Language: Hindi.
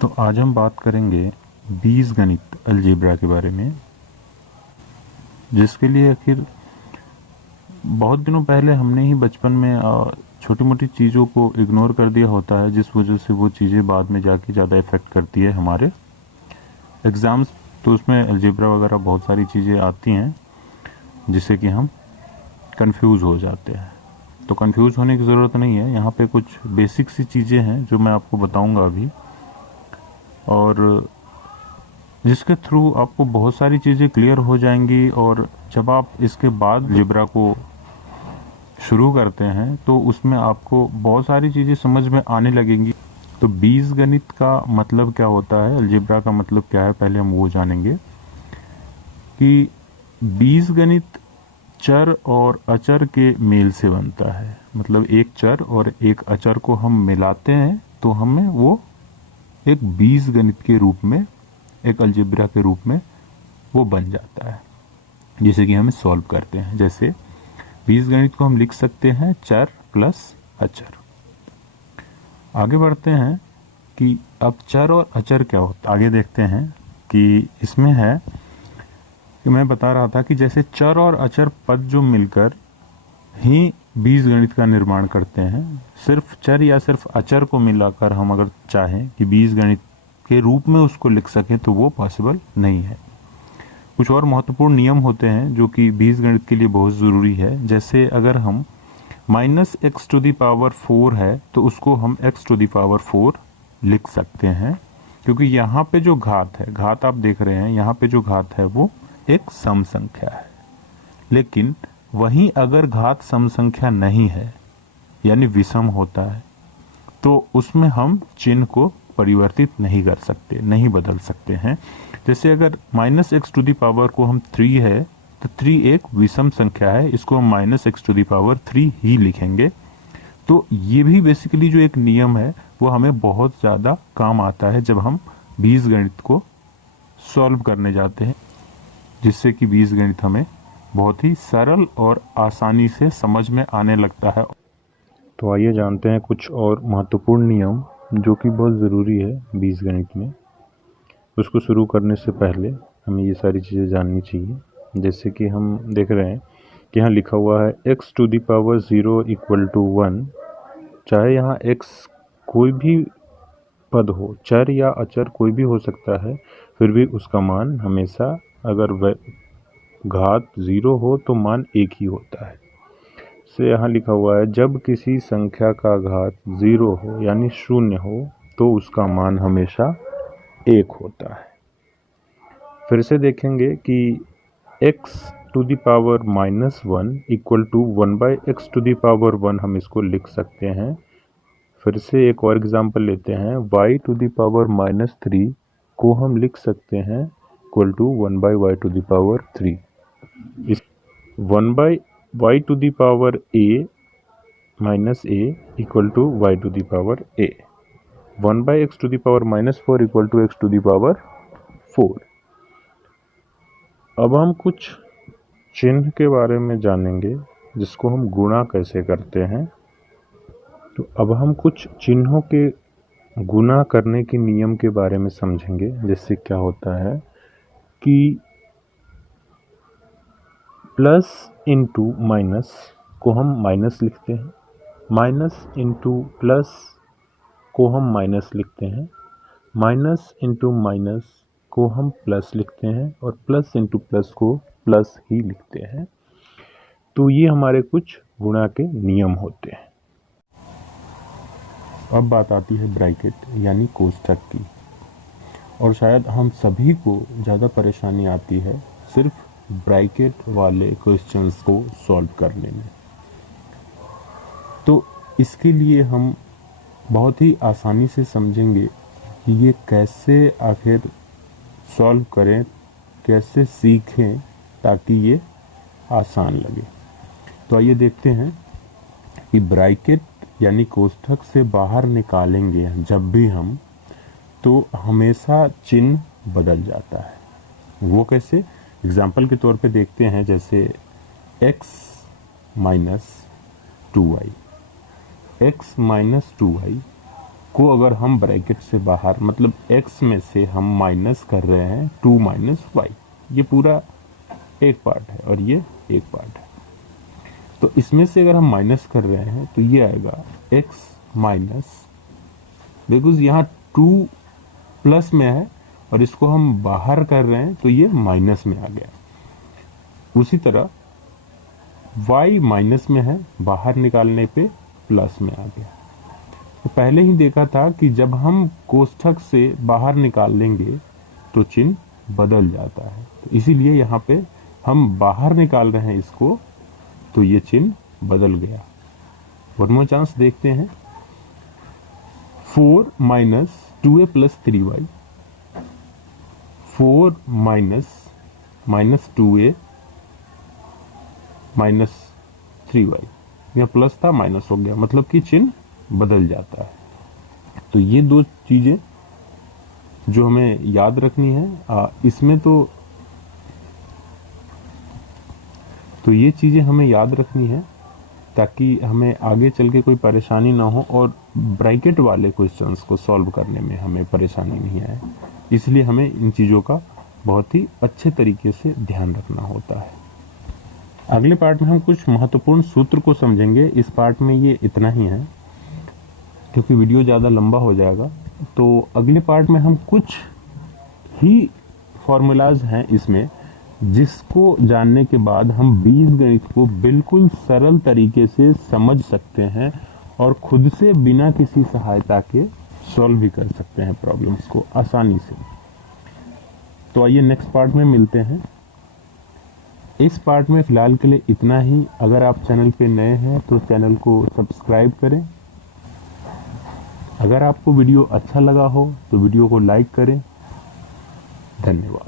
तो आज हम बात करेंगे बीजगणित अलजेब्रा के बारे में, जिसके लिए आखिर बहुत दिनों पहले हमने ही बचपन में छोटी मोटी चीज़ों को इग्नोर कर दिया होता है, जिस वजह से वो चीज़ें बाद में जाके ज़्यादा इफ़ेक्ट करती है हमारे एग्ज़ाम्स। तो उसमें अलजेब्रा वगैरह बहुत सारी चीज़ें आती हैं जिससे कि हम कंफ्यूज हो जाते हैं। तो कंफ्यूज होने की ज़रूरत नहीं है, यहाँ पे कुछ बेसिक सी चीज़ें हैं जो मैं आपको बताऊंगा अभी, और जिसके थ्रू आपको बहुत सारी चीज़ें क्लियर हो जाएंगी। और जब आप इसके बाद अलजेब्रा को शुरू करते हैं तो उसमें आपको बहुत सारी चीज़ें समझ में आने लगेंगी। तो बीजगणित का मतलब क्या होता है, अलजेब्रा का मतलब क्या है, पहले हम वो जानेंगे कि बीजगणित चर और अचर के मेल से बनता है। मतलब एक चर और एक अचर को हम मिलाते हैं तो हमें वो एक बीजगणित के रूप में, एक अलजेब्रा के रूप में वो बन जाता है, जिसे कि हमें सॉल्व करते हैं। जैसे बीजगणित को हम लिख सकते हैं चर प्लस अचर। आगे बढ़ते हैं कि अब चर और अचर क्या होता है। आगे देखते हैं कि इसमें है कि मैं बता रहा था कि जैसे चर और अचर पद जो मिलकर ही बीजगणित का निर्माण करते हैं। सिर्फ चर या सिर्फ अचर को मिलाकर हम अगर चाहें कि बीजगणित के रूप में उसको लिख सकें तो वो पॉसिबल नहीं है। कुछ और महत्वपूर्ण नियम होते हैं जो कि बीजगणित के लिए बहुत ज़रूरी है। जैसे अगर हम -x⁴ है तो उसको हम x⁴ लिख सकते हैं, क्योंकि यहाँ पे जो घात है, घात आप देख रहे हैं यहाँ पे जो घात है वो एक सम संख्या है। लेकिन वहीं अगर घात सम संख्या नहीं है यानी विषम होता है तो उसमें हम चिन्ह को परिवर्तित नहीं कर सकते, नहीं बदल सकते हैं। जैसे अगर -x⁴ को हम 3 है तो 3 एक विषम संख्या है, इसको हम -x⁴ ही लिखेंगे। तो ये भी बेसिकली जो एक नियम है वो हमें बहुत ज़्यादा काम आता है जब हम बीजगणित को सॉल्व करने जाते हैं, जिससे कि बीजगणित हमें बहुत ही सरल और आसानी से समझ में आने लगता है। तो आइए जानते हैं कुछ और महत्वपूर्ण नियम जो कि बहुत ज़रूरी है बीजगणित में। उसको शुरू करने से पहले हमें ये सारी चीज़ें जाननी चाहिए। जैसे कि हम देख रहे हैं कि यहाँ लिखा हुआ है x⁴ = 1। चाहे यहाँ x कोई भी पद हो, चर या अचर कोई भी हो सकता है, फिर भी उसका मान हमेशा, अगर घात 0 हो तो मान 1 ही होता है। से यहाँ लिखा हुआ है जब किसी संख्या का घात 0 हो यानी 0 हो तो उसका मान हमेशा 1 होता है। फिर से देखेंगे कि x⁻⁻1 = 1/x⁻1 हम इसको लिख सकते हैं। फिर से एक और एग्जांपल लेते हैं, y⁻³ को हम लिख सकते हैं =1/y⁻3। इस 1/y⁻a - a = y⁻a। 1/x⁻⁻4 = x⁴। अब हम कुछ चिन्ह के बारे में जानेंगे जिसको हम गुणा कैसे करते हैं। तो अब हम कुछ चिन्हों के गुणा करने के नियम के बारे में समझेंगे। जिससे क्या होता है कि प्लस इंटू माइनस को हम माइनस लिखते हैं, माइनस इंटू प्लस को हम माइनस लिखते हैं, माइनस इंटू माइनस को हम प्लस लिखते हैं, और प्लस इंटू प्लस को प्लस ही लिखते हैं। तो ये हमारे कुछ गुणा के नियम होते हैं। अब बात आती है ब्रैकेट यानी कोष्ठक की, और शायद हम सभी को ज़्यादा परेशानी आती है सिर्फ ब्रैकेट वाले क्वेश्चंस को सॉल्व करने में। तो इसके लिए हम बहुत ही आसानी से समझेंगे कि ये कैसे आखिर सॉल्व करें, कैसे सीखें ताकि ये आसान लगे। तो आइए देखते हैं कि ब्रैकेट यानी कोष्ठक से बाहर निकालेंगे जब भी हम, तो हमेशा चिन्ह बदल जाता है। वो कैसे, एग्जाम्पल के तौर पे देखते हैं। जैसे x - 2y, x - 2y को अगर हम ब्रैकेट से बाहर मतलब x में से हम माइनस कर रहे हैं 2 माइनस वाई, ये पूरा एक पार्ट है और ये एक पार्ट है, तो इसमें से अगर हम माइनस कर रहे हैं तो ये आएगा x माइनस, बिकॉज यहाँ 2 प्लस में है और इसको हम बाहर कर रहे हैं तो ये माइनस में आ गया। उसी तरह y माइनस में है, बाहर निकालने पे प्लस में आ गया। तो पहले ही देखा था कि जब हम कोष्ठक से बाहर निकाल लेंगे तो चिन्ह बदल जाता है, तो इसीलिए यहाँ पे हम बाहर निकाल रहे हैं इसको तो ये चिन्ह बदल गया। वन मोर चांस देखते हैं। 4 minus 2a plus 3y, 4 minus 2a minus 3y, यह प्लस था माइनस हो गया, मतलब कि चिन्ह बदल जाता है। तो ये दो चीजें जो हमें याद रखनी है, इसमें तो ये चीजें हमें याद रखनी है ताकि हमें आगे चल के कोई परेशानी ना हो और ब्रैकेट वाले क्वेश्चंस को सॉल्व करने में हमें परेशानी नहीं आए। इसलिए हमें इन चीजों का बहुत ही अच्छे तरीके से ध्यान रखना होता है। अगले पार्ट में हम कुछ महत्वपूर्ण सूत्र को समझेंगे। इस पार्ट में ये इतना ही है क्योंकि वीडियो ज़्यादा लंबा हो जाएगा। तो अगले पार्ट में हम कुछ ही फॉर्मूलाज हैं इसमें जिसको जानने के बाद हम बीजगणित को बिल्कुल सरल तरीके से समझ सकते हैं और खुद से बिना किसी सहायता के सॉल्व भी कर सकते हैं प्रॉब्लम्स को आसानी से। तो आइए नेक्स्ट पार्ट में मिलते हैं। इस पार्ट में फिलहाल के लिए इतना ही। अगर आप चैनल पे नए हैं तो चैनल को सब्सक्राइब करें। अगर आपको वीडियो अच्छा लगा हो तो वीडियो को लाइक करें। धन्यवाद।